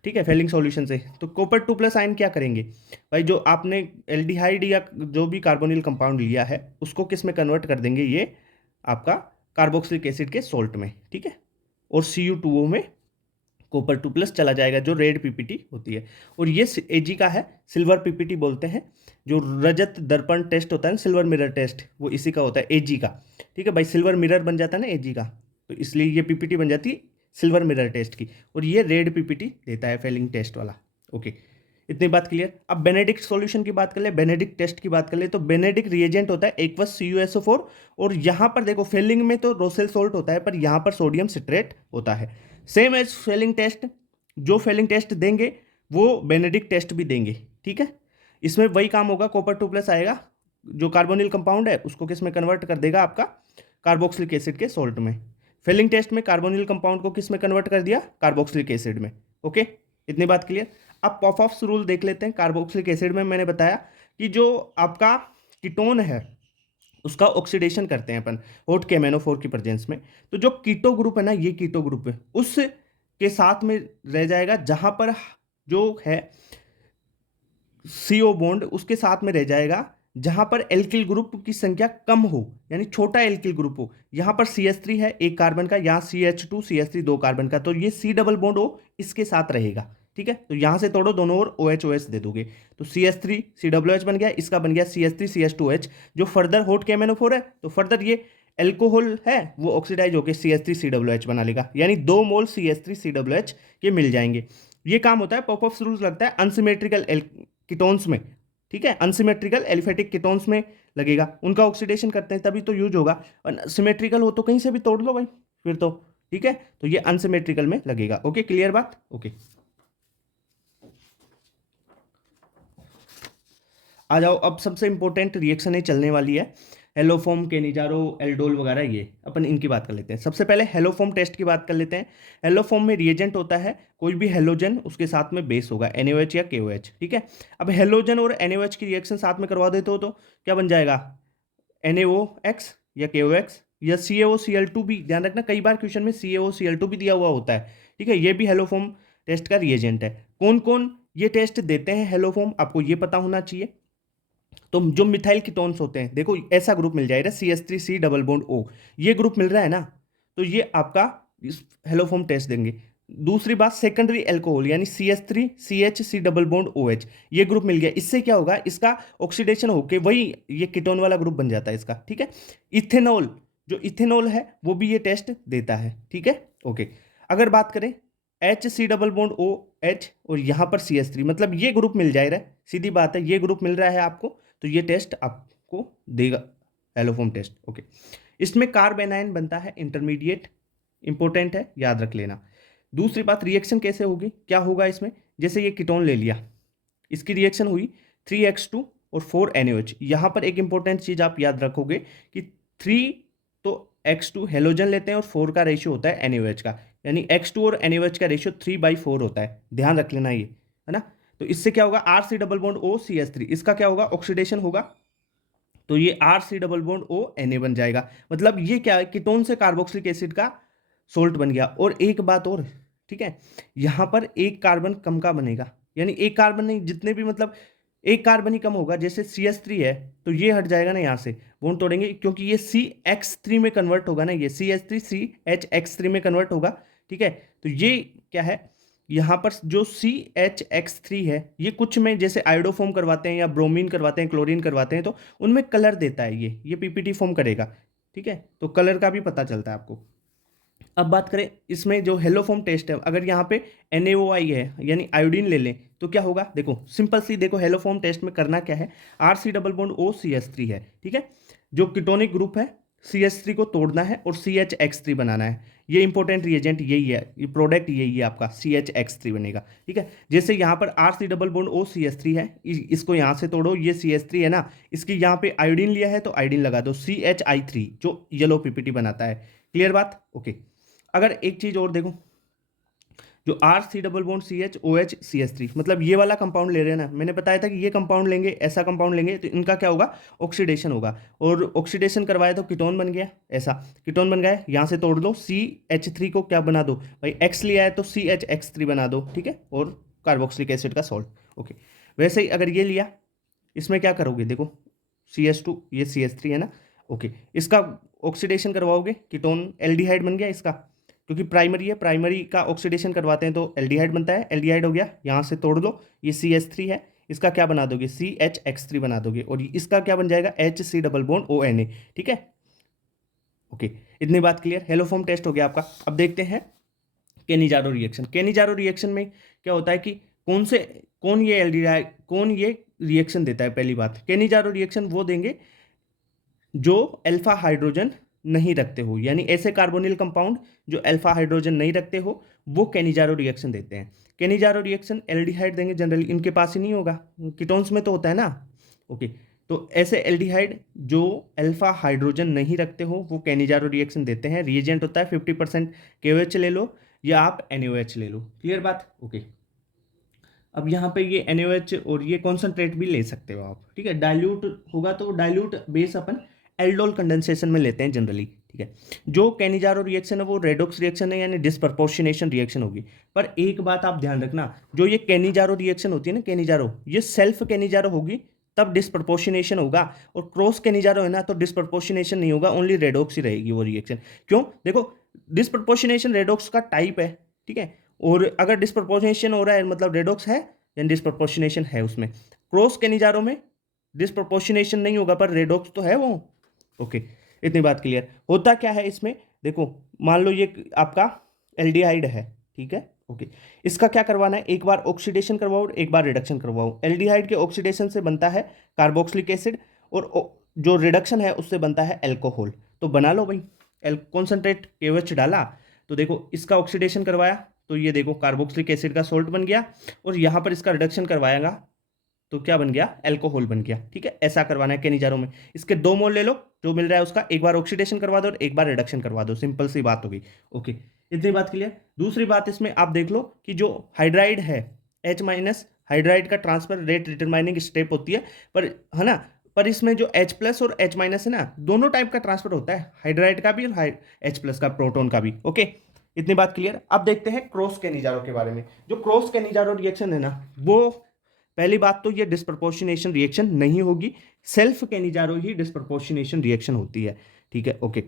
ठीक है, फेलिंग सॉल्यूशन से, तो कॉपर 2+ आयन क्या करेंगे भाई, जो आपने एल्डिहाइड या जो भी कार्बोनिल कंपाउंड लिया है उसको किस में कन्वर्ट कर देंगे, ये आपका कार्बोक्सिलिक एसिड के सोल्ट में। ठीक है, और Cu2O में कॉपर 2 प्लस चला जाएगा, जो रेड पीपीटी होती है। और ये एजी का है, सिल्वर पीपीटी बोलते हैं। जो रजत दर्पण टेस्ट होता है ना, सिल्वर मिरर टेस्ट, वो इसी का होता है, एजी का। ठीक है भाई, सिल्वर मिरर बन जाता है ना एजी का, तो इसलिए ये पीपीटी बन जाती है सिल्वर मिरर टेस्ट की, और ये रेड पीपीटी देता है फेलिंग टेस्ट वाला। ओके, इतनी बात क्लियर। अब बेनेडिक्ट सॉल्यूशन की बात कर ले, बेनेडिक्ट टेस्ट की बात कर ले, तो बेनेडिक्ट रिएजेंट होता है एक्वस CuSO4, और यहाँ पर देखो फेलिंग में तो रोसेल सोल्ट होता है, पर यहाँ पर सोडियम सिट्रेट होता है। सेम एज फेलिंग टेस्ट, जो फेलिंग टेस्ट देंगे वो बेनेडिक्ट टेस्ट भी देंगे। ठीक है, इसमें वही काम होगा, कॉपर 2 प्लस आएगा, जो कार्बोनिल कंपाउंड है उसको किस में कन्वर्ट कर देगा, आपका कार्बोक्सिलिक एसिड के सोल्ट में। फेलिंग टेस्ट में कार्बोनिल कंपाउंड को किस में कन्वर्ट कर दिया, कार्बोक्सिलिक एसिड में। ओके, इतनी बात क्लियर। अब पॉपऑफ्स रूल देख लेते हैं। कार्बोक्सिलिक एसिड में मैंने बताया कि जो आपका कीटोन है उसका ऑक्सीडेशन करते हैं अपन हॉट KMnO4 की प्रेजेंस में, तो जो कीटो ग्रुप है ना, ये कीटो ग्रुप है, उस के साथ में रह जाएगा जहां पर जो है CO बॉन्ड उसके साथ में रह जाएगा जहां पर एल्किल ग्रुप की संख्या कम हो, यानी छोटा एल्किल ग्रुप हो। यहां पर CH3 है एक कार्बन का, यहाँ CH2 CH3 दो कार्बन का, तो ये C डबल बॉन्ड O इसके साथ रहेगा। ठीक है, तो यहां से तोड़ो दोनों ओर OH दे दोगे, तो CH3 COOH बन गया, इसका बन गया CH3 CH2H। जो फर्दर हॉट KMnO4 है, तो फर्दर ये एल्कोहल है वो ऑक्सीडाइज होकर CH3 COOH बना लेगा, यानी 2 मोल CH3 COOH के मिल जाएंगे। ये काम होता है, पॉपऑफ्स रूल लगता है अनसिमेट्रिकल कीटोन्स में। ठीक है, अनसिमेट्रिकल एलिफेटिक कीटोन्स में लगेगा, उनका ऑक्सीडेशन करते हैं तभी तो यूज होगा। और सिमेट्रिकल हो तो कहीं से भी तोड़ लो भाई फिर तो। ठीक है, तो ये अनसिमेट्रिकल में लगेगा। ओके, क्लियर बात। ओके, आ जाओ, अब सबसे इंपॉर्टेंट रिएक्शन है चलने वाली है, हेलोफॉर्म, केनिजारो, एल्डोल वगैरह, ये अपन इनकी बात कर लेते हैं। सबसे पहले हेलोफॉर्म टेस्ट की बात कर लेते हैं। हेलोफॉर्म में रिएजेंट होता है कोई भी हेलोजन, उसके साथ में बेस होगा NaOH या KOH। ठीक है, अब हेलोजन और NaOH की रिएक्शन साथ में करवा देते हो तो क्या बन जाएगा, NaOX या KOX या CaOCl2 भी। ध्यान रखना, कई बार क्वेश्चन में CaOCl2 भी दिया हुआ होता है। ठीक है, ये भी हेलोफॉर्म टेस्ट का रिएजेंट है। कौन कौन ये टेस्ट देते हैं हेलोफॉर्म, आपको ये पता होना चाहिए। तो जो मिथाइल कीटोन्स होते हैं, देखो ऐसा ग्रुप मिल जाएगा CH3C डबल बॉन्ड O, ये ग्रुप मिल रहा है ना, तो ये आपका हेलोफॉर्म टेस्ट देंगे। दूसरी बात, सेकेंडरी एल्कोहल यानी CH3CHC डबल बॉन्ड OH, ये ग्रुप मिल गया, इससे क्या होगा, इसका ऑक्सीडेशन होके वही ये कीटोन वाला ग्रुप बन जाता है इसका। ठीक है, इथेनॉल, जो इथेनॉल है वो भी ये टेस्ट देता है। ठीक है, ओके। अगर बात करें HC डबल बॉन्ड OH और यहाँ पर CH3, मतलब ये ग्रुप मिल जाएगा, सीधी बात है, ये ग्रुप मिल रहा है आपको, तो ये टेस्ट आपको देगा हेलोफॉर्म टेस्ट। ओके, इसमें कार्बेनाइन बनता है इंटरमीडिएट, इंपॉर्टेंट है, याद रख लेना। दूसरी बात, रिएक्शन कैसे होगी, क्या होगा इसमें, जैसे ये कीटोन ले लिया, इसकी रिएक्शन हुई 3X2 और 4NaOH। यहाँ पर एक इंपॉर्टेंट चीज आप याद रखोगे कि 3 तो X2 हेलोजन लेते हैं और 4 का रेशियो होता है NaOH का, यानी X2 और NaOH का रेशियो 3/4 होता है, ध्यान रख लेना ये, है ना। तो इससे क्या होगा, RC double bond O CH3, इसका क्या होगा, ऑक्सीडेशन होगा, तो ये RC double bond O Na बन जाएगा। मतलब ये क्या है, कीटोन से कार्बोक्सिलिक एसिड का सोल्ट बन गया। और एक बात और, ठीक है, यहां पर एक कार्बन कम का बनेगा, यानी एक कार्बन नहीं, जितने भी मतलब एक कार्बन ही कम होगा। जैसे CH3 है तो ये हट जाएगा ना, यहाँ से बॉन्ड तोड़ेंगे, क्योंकि ये CX3 में कन्वर्ट होगा ना, ये CH3 CHX3 में कन्वर्ट होगा। ठीक है, तो ये क्या है, यहाँ पर जो CHX3 है, ये कुछ में जैसे आयोडोफॉर्म करवाते हैं या ब्रोमीन करवाते हैं, क्लोरीन करवाते हैं, तो उनमें कलर देता है ये PPT फॉर्म करेगा। ठीक है, तो कलर का भी पता चलता है आपको। अब बात करें इसमें जो हेलोफॉर्म टेस्ट है, अगर यहाँ पे NaOI है यानी आयोडीन ले लें तो क्या होगा, देखो सिंपल सी, देखो हेलोफॉर्म टेस्ट में करना क्या है, RC double bond O CH3 है। ठीक है, जो कीटोनिक ग्रुप है CH3 को तोड़ना है और CHX3 बनाना है, ये इंपॉर्टेंट रिएजेंट यही है, ये प्रोडक्ट यही है आपका, CHX3 बनेगा। ठीक है, जैसे यहाँ पर RC double bond O CH3 है, इसको यहाँ से तोड़ो, ये CH3 है ना, इसकी यहाँ पे आयोडीन लिया है तो आयोडीन लगा दो, CHI3 जो येलो PPT बनाता है। क्लियर बात, ओके। अगर एक चीज और देखो, जो RC double bond CHOH CH3, मतलब ये वाला कंपाउंड ले रहे हैं ना, मैंने बताया था कि ये कंपाउंड लेंगे, ऐसा कंपाउंड लेंगे तो इनका क्या होगा, ऑक्सीडेशन होगा, और ऑक्सीडेशन करवाया तो कीटोन बन गया, ऐसा कीटोन बन गया, यहाँ से तोड़ दो, CH3 को क्या बना दो भाई, X लिया है तो CHX3 बना दो। ठीक है, और कार्बोक्सिलिक एसिड का सॉल्ट। ओके, वैसे ही अगर ये लिया, इसमें क्या करोगे, देखो CH2, ये CH3 है ना, ओके, इसका ऑक्सीडेशन करवाओगे, कीटोन एल्डिहाइड बन गया इसका, क्योंकि प्राइमरी है, प्राइमरी का ऑक्सीडेशन करवाते हैं तो एल्डिहाइड बनता है, एल्डिहाइड हो गया, यहाँ से तोड़ लो, ये CH3 है, इसका क्या बना दोगे, CHX3 बना दोगे, और इसका क्या बन जाएगा, HC डबल बॉन्ड ONA, ठीक है। ओके, इतनी बात क्लियर। हेलोफॉर्म टेस्ट हो गया आपका। अब देखते हैं केनिजारो रिएक्शन। केनिजारो रिएक्शन में क्या होता है कि कौन ये एल्डिहाइड, कौन ये रिएक्शन देता है। पहली बात, केनिजारो रिएक्शन वो देंगे जो अल्फा हाइड्रोजन नहीं रखते हो, यानी ऐसे कार्बोनिल कंपाउंड जो अल्फा हाइड्रोजन नहीं रखते हो, वो केनिजारो रिएक्शन देते हैं। केनिजारो रिएक्शन एल्डिहाइड देंगे, जनरली इनके पास ही नहीं होगा, कीटोन्स में तो होता है ना। ओके, तो ऐसे एल्डिहाइड जो अल्फा हाइड्रोजन नहीं रखते हो वो केनिजारो रिएक्शन देते हैं। रिएजेंट होता है 50% KOH ले लो या आप NaOH ले लो। क्लियर बात। ओके, अब यहाँ पे ये NaOH और ये कॉन्सेंट्रेट भी ले सकते हो आप, ठीक है। डाइल्यूट होगा तो डाइल्यूट बेस अपन एल्डोल कंडेंसेशन में लेते हैं जनरली, ठीक है। जो केनिजारो रिएक्शन है वो रेडॉक्स रिएक्शन है, यानी डिस्प्रपोर्शनेशन रिएक्शन होगी। पर एक बात आप ध्यान रखना, जो ये केनिजारो रिएक्शन होती है ना, केनिजारो, ये सेल्फ केनिजारो होगी तब डिस्प्रपोर्शनेशन होगा, और क्रॉस केनिजारो है ना तो डिस्प्रपोर्शनेशन नहीं होगा, ओनली रेडॉक्स ही रहेगी वो रिएक्शन। क्यों, देखो डिस्प्रपोर्शनेशन रेडॉक्स का टाइप है, ठीक है, और अगर डिस्प्रपोर्शनेशन हो रहा है मतलब रेडॉक्स है, यानी डिस्प्रपोर्शनेशन है उसमें। क्रॉस केनिजारो में डिस्प्रपोर्शनेशन नहीं होगा पर रेडॉक्स तो है वो। ओके, इतनी बात क्लियर। होता क्या है इसमें, देखो मान लो ये आपका एल्डिहाइड है, ठीक है। ओके, इसका क्या करवाना है, एक बार ऑक्सीडेशन करवाओ एक बार रिडक्शन करवाओ। एल्डिहाइड के ऑक्सीडेशन से बनता है कार्बोक्सिलिक एसिड, और जो रिडक्शन है उससे बनता है एल्कोहल। तो बना लो भाई, कॉन्सेंट्रेट KOH डाला, तो देखो इसका ऑक्सीडेशन करवाया तो ये देखो कार्बोक्सिलिक एसिड का सोल्ट बन गया, और यहाँ पर इसका रिडक्शन करवाएगा तो क्या बन गया, एल्कोहल बन गया, ठीक है। ऐसा करवाना है केनिजारो में। इसके 2 मोल ले लो जो मिल रहा है उसका, एक बार ऑक्सीडेशन करवा दो और एक बार रिडक्शन करवा दो, सिंपल सी बात होगी। ओके, इतनी बात क्लियर। दूसरी बात इसमें आप देख लो कि जो हाइड्राइड है H- हाइड्राइड का ट्रांसफर रेट डिटरमाइनिंग स्टेप होती है, पर है ना, पर इसमें जो H+ और H- है ना, दोनों टाइप का ट्रांसफर होता है, हाइड्राइड का भी और H+ का, प्रोटोन का भी। ओके, इतनी बात क्लियर। अब देखते हैं क्रॉस केनिजारो के बारे में। जो क्रॉस केनिजारो रिएक्शन है ना, वो पहली बात तो ये डिस्प्रपोर्शनेशन रिएक्शन नहीं होगी, सेल्फ केनिजारो ही डिस्प्रपोर्शनेशन रिएक्शन होती है, ठीक है। ओके,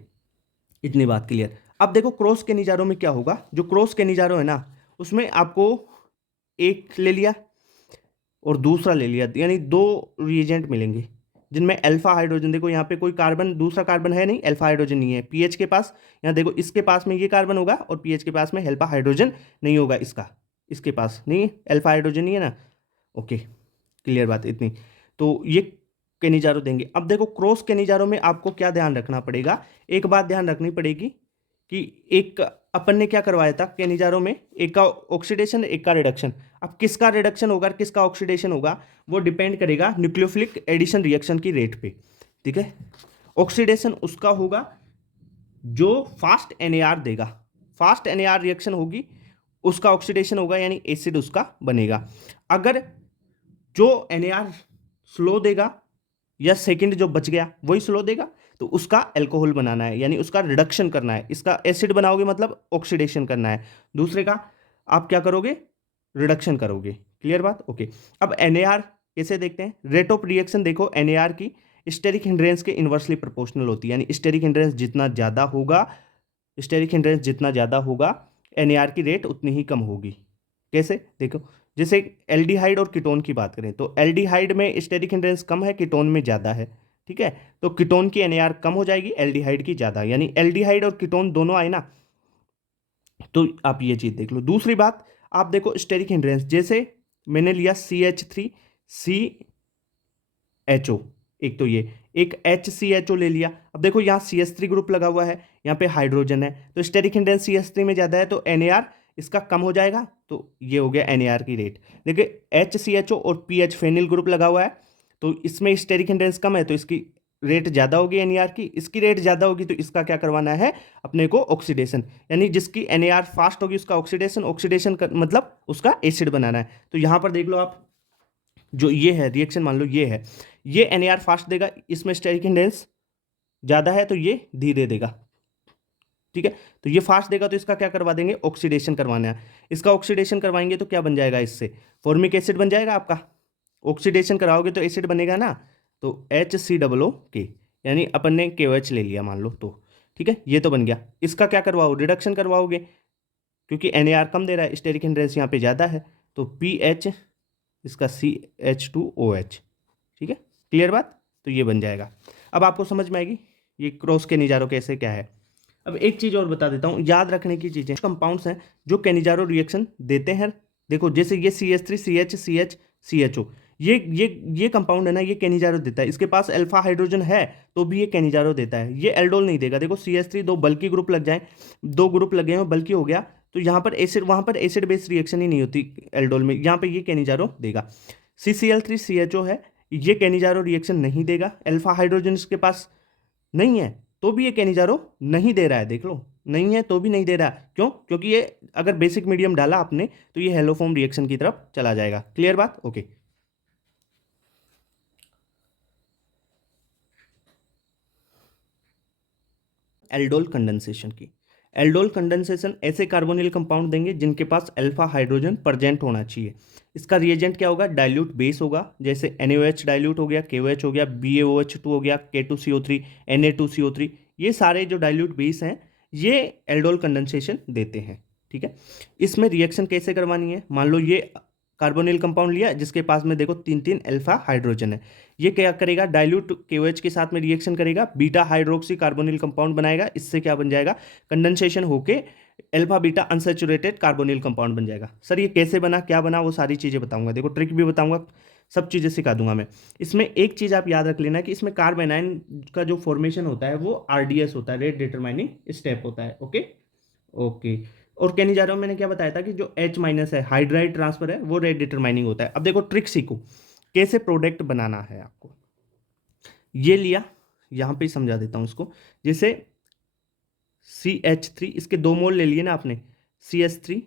इतनी बात क्लियर। अब देखो क्रॉस केनिजारो में क्या होगा, जो क्रॉस केनिजारो है ना उसमें आपको एक ले लिया और दूसरा ले लिया, यानी 2 रिएजेंट मिलेंगे जिनमें अल्फा हाइड्रोजन, देखो यहाँ पे कोई कार्बन, दूसरा कार्बन है नहीं, अल्फा हाइड्रोजन नहीं है पीएच के पास। यहाँ देखो इसके पास में ये कार्बन होगा और पीएच के पास में अल्फा हाइड्रोजन नहीं होगा, इसके पास नहीं है, अल्फा हाइड्रोजन नहीं है ना। ओके, क्लियर बात इतनी। तो ये केनिजारो देंगे। अब देखो क्रॉस केनिजारो में आपको क्या ध्यान रखना पड़ेगा, एक बात ध्यान रखनी पड़ेगी कि एक अपन ने क्या करवाया था केनिजारो में, एक का ऑक्सीडेशन एक का रिडक्शन। अब किसका रिडक्शन होगा किसका ऑक्सीडेशन होगा वो डिपेंड करेगा न्यूक्लियोफिलिक एडिशन रिएक्शन की रेट पे, ठीक है। ऑक्सीडेशन उसका होगा जो फास्ट NAR देगा, फास्ट NAR रिएक्शन होगी उसका ऑक्सीडेशन होगा, यानी एसिड उसका बनेगा। अगर जो NAR स्लो देगा या सेकंड जो बच गया वही स्लो देगा, तो उसका अल्कोहल बनाना है, यानी उसका रिडक्शन करना है। इसका एसिड बनाओगे मतलब ऑक्सीडेशन करना है, दूसरे का आप क्या करोगे, रिडक्शन करोगे। क्लियर बात। ओके, अब NAR कैसे देखते हैं, रेट ऑफ रिएक्शन देखो NAR की स्टेरिक हिंड्रेंस के इन्वर्सली प्रोपोर्शनल होती है, यानी स्टेरिक हिंड्रेंस जितना ज़्यादा होगा, स्टेरिक हिंड्रेंस जितना ज़्यादा होगा NAR की रेट उतनी ही कम होगी। कैसे देखो, जैसे एल्डिहाइड और कीटोन की बात करें तो एल्डिहाइड में स्टेरिक हिंड्रेंस कम है, कीटोन में ज़्यादा है, ठीक है। तो कीटोन की NAR कम हो जाएगी, एल्डिहाइड की ज़्यादा, यानी एल्डिहाइड और कीटोन दोनों आए ना, तो आप ये चीज़ देख लो। दूसरी बात आप देखो स्टेरिक हिंड्रेंस, जैसे मैंने लिया CH3CHO, एक तो ये एक HCHO ले लिया। अब देखो यहाँ CH3 ग्रुप लगा हुआ है, यहाँ पे हाइड्रोजन है, तो स्टेरिक हिंड्रेंस CH3 में ज़्यादा है तो NAR इसका कम हो जाएगा, तो ये हो गया NAR की रेट। देखिए HCHO और PH फेनिल ग्रुप लगा हुआ है, तो इसमें स्टेरिक हिंड्रेंस कम है तो इसकी रेट ज़्यादा होगी NAR की, इसकी रेट ज़्यादा होगी तो इसका क्या करवाना है अपने को, ऑक्सीडेशन, यानी जिसकी NAR फास्ट होगी उसका ऑक्सीडेशन, मतलब उसका एसिड बनाना है। तो यहाँ पर देख लो आप, जो ये है रिएक्शन मान लो ये है, ये NAR फास्ट देगा, इसमें स्टेरिक हिंड्रेंस ज़्यादा है तो ये धीरे देगा, ठीक है। तो ये फास्ट देगा तो इसका क्या करवा देंगे, ऑक्सीडेशन करवाना है। इसका ऑक्सीडेशन करवाएंगे तो क्या बन जाएगा, इससे फॉर्मिक एसिड बन जाएगा आपका। ऑक्सीडेशन कराओगे तो एसिड बनेगा ना, तो HCOO, यानी अपन ने KOH ले लिया मान लो, तो ठीक है, ये तो बन गया। इसका क्या करवाओ, रिडक्शन करवाओगे, क्योंकि NaR कम दे रहा है, स्टेरिक हिंड्रेंस यहाँ पे ज़्यादा है, तो PH इसका CH2OH। ठीक है, क्लियर बात। तो ये बन जाएगा। अब आपको समझ में आएगी ये क्रॉस केनिजारो कैसे क्या है। अब एक चीज़ और बता देता हूँ, याद रखने की चीज़ें, कंपाउंड्स हैं जो केनिजारो रिएक्शन देते हैं। देखो जैसे ये CH3 CH CH CHO, ये कंपाउंड है ना, ये केनिजारो देता है। इसके पास अल्फा हाइड्रोजन है तो भी ये केनिजारो देता है, ये एल्डोल नहीं देगा। देखो CH3 दो बल्कि ग्रुप लग जाए, दो ग्रुप लगे हैं बल्कि हो गया, तो यहाँ पर एसिड, वहाँ पर एसिड बेस रिएक्शन ही नहीं होती एल्डोल में, यहाँ पे ये केनिजारो देगा। CCl3 CHO है, ये केनिजारो रिएक्शन नहीं देगा, अल्फा हाइड्रोजन इसके पास नहीं है तो भी ये केनिजारो नहीं दे रहा है। देख लो, नहीं है तो भी नहीं दे रहा है, क्यों? क्योंकि ये अगर बेसिक मीडियम डाला आपने तो ये हेलोफॉर्म रिएक्शन की तरफ चला जाएगा। क्लियर बात, ओके। एल्डोल कंडेंसेशन की, एल्डोल कंडेंसेशन ऐसे कार्बोनिल कंपाउंड देंगे जिनके पास अल्फा हाइड्रोजन प्रेजेंट होना चाहिए। इसका रिएजेंट क्या होगा, डाइल्यूट बेस होगा, जैसे NaOH डाइल्यूट हो गया, KOH हो गया, BaOH2 हो गया, K2CO3, Na2CO3, ये सारे जो डाइल्यूट बेस हैं ये एल्डोल कंडेंसेशन देते हैं। ठीक है, इसमें रिएक्शन कैसे करवानी है, मान लो ये कार्बोनिल कंपाउंड लिया जिसके पास में देखो तीन तीन अल्फा हाइड्रोजन है, ये क्या करेगा, डाइल्यूट KOH के साथ में रिएक्शन करेगा, बीटा हाइड्रोक्सी कार्बोनिल कंपाउंड बनाएगा, इससे क्या बन जाएगा, कंडेंसेशन होके alpha beta unsaturated carbonyl compound बन जाएगा। सर ये कैसे बना, क्या बना, वो सारी चीज़ें बताऊंगा, देखो ट्रिक भी बताऊंगा, सब चीज़ें सिखा दूंगा मैं। इसमें एक चीज़ आप याद रख लेना कि इसमें कार्बेनाइन का जो फॉर्मेशन होता है वो RDS होता है, रेट डिटरमाइनिंग स्टेप होता है। Okay okay. और कहने जा रहा हूँ, मैंने क्या बताया था कि जो H माइनस है, हाइड्राइड ट्रांसफर है, वो रेट डिटरमाइनिंग होता है। अब देखो ट्रिक सीखो, कैसे प्रोडक्ट बनाना है आपको। ये लिया, यहाँ पे समझा देता हूँ इसको, जैसे CH3, इसके 2 मोल ले लिए ना आपने, CH3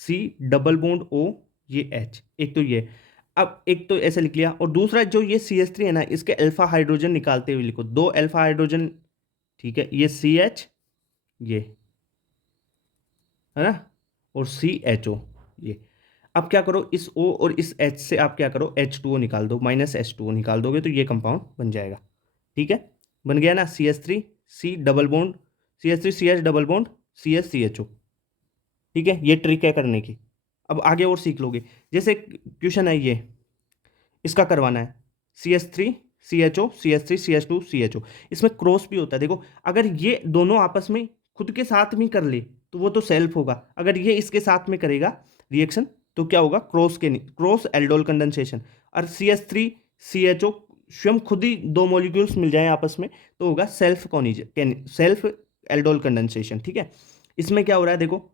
C double bond O, ये H, एक तो ये, अब एक तो ऐसे लिख लिया, और दूसरा जो ये CH3 है ना, इसके अल्फा हाइड्रोजन निकालते हुए लिखो, 2 अल्फा हाइड्रोजन। ठीक है, ये CH, ये है ना, और CHO, ये। अब क्या करो, इस O और इस H से आप क्या करो, H2O निकाल दो, -H2O निकाल दोगे तो ये कंपाउंड बन जाएगा। ठीक है, बन गया ना, CH3 C double bond, CH3 CH double bond CH CHO। ठीक है, ये ट्रिक है करने की। अब आगे और सीख लोगे, जैसे क्वेश्चन है ये, इसका करवाना है CH3 CHO CH3 CH2 CHO, इसमें क्रॉस भी होता है। देखो अगर ये दोनों आपस में खुद के साथ में कर ले तो वो तो सेल्फ होगा, अगर ये इसके साथ में करेगा रिएक्शन तो क्या होगा, क्रॉस एल्डोल कंडेंसेशन। और CH3 CHO स्वयं खुद ही दो मॉलिक्यूल्स मिल जाए आपस में तो होगा सेल्फ एल्डोल कंडेंसेशन। ठीक है, इसमें क्या हो रहा है, देखो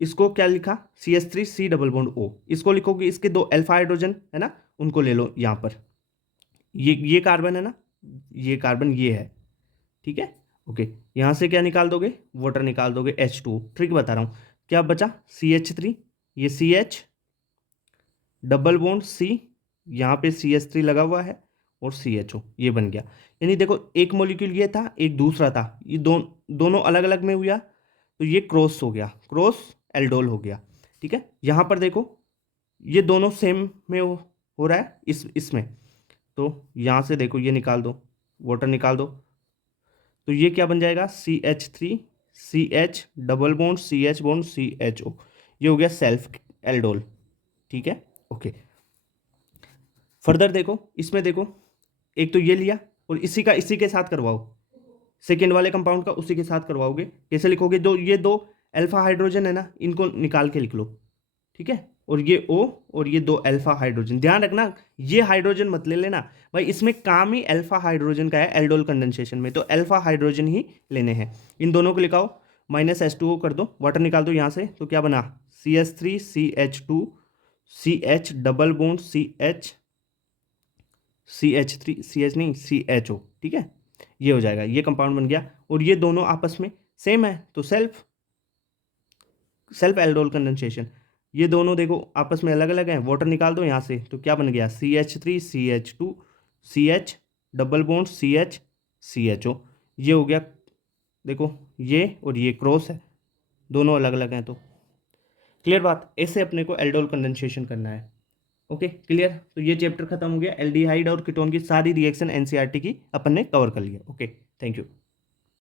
इसको क्या लिखा, CH3 C double bond O, इसको लिखोगे, इसके 2 अल्फा हाइड्रोजन है ना, उनको ले लो यहाँ पर, ये कार्बन है ना, ये कार्बन ये है। ठीक है, ओके, यहाँ से क्या निकाल दोगे, वाटर निकाल दोगे, H2O। ट्रिक बता रहा हूँ, क्या बचा, CH3, ये CH डबल बॉन्ड C, यहाँ पे CH3 लगा हुआ है, और CHO, ये बन गया। यानी देखो एक मॉलिक्यूल ये था, एक दूसरा था, ये दोनों अलग अलग में हुआ तो ये क्रॉस हो गया, क्रॉस एल्डोल हो गया। ठीक है, यहाँ पर देखो ये दोनों सेम में हो रहा है इसमें, तो यहाँ से देखो ये निकाल दो, वाटर निकाल दो, तो ये क्या बन जाएगा, CH3 CH double bond CH bond CHO, ये हो गया सेल्फ एल्डोल। ठीक है, ओके। फर्दर देखो, इसमें देखो एक तो ये लिया और इसी के साथ करवाओ, सेकेंड वाले कंपाउंड का उसी के साथ करवाओगे। कैसे लिखोगे, ये दो अल्फा हाइड्रोजन है ना, इनको निकाल के लिख लो। ठीक है, और ये O और ये 2 अल्फा हाइड्रोजन, ध्यान रखना ये हाइड्रोजन मत ले लेना भाई, इसमें काम ही अल्फा हाइड्रोजन का है एल्डोल कंडेंसेशन में, तो अल्फा हाइड्रोजन ही लेने हैं। इन दोनों को लिखाओ, -H2O कर दो, वाटर निकाल दो यहाँ से, तो क्या बना, CH3 CH2 CH double bond CH3 CH नहीं CHO। ठीक है, ये हो जाएगा, ये कंपाउंड बन गया, और ये दोनों आपस में सेम है तो सेल्फ एल्डोल कंडेंसेशन। ये दोनों देखो आपस में अलग अलग हैं, वाटर निकाल दो यहाँ से, तो क्या बन गया, CH3 CH2 CH double bond CH CHO, ये हो गया। देखो ये और ये क्रॉस है, दोनों अलग अलग हैं, तो क्लियर बात, ऐसे अपने को एल्डोल कंडेंसेशन करना है। Okay clear. तो ये चैप्टर खत्म हो गया, एल्डिहाइड और कीटोन की सारी रिएक्शन एनसीईआरटी की अपन ने कवर कर लिया। Okay thank you.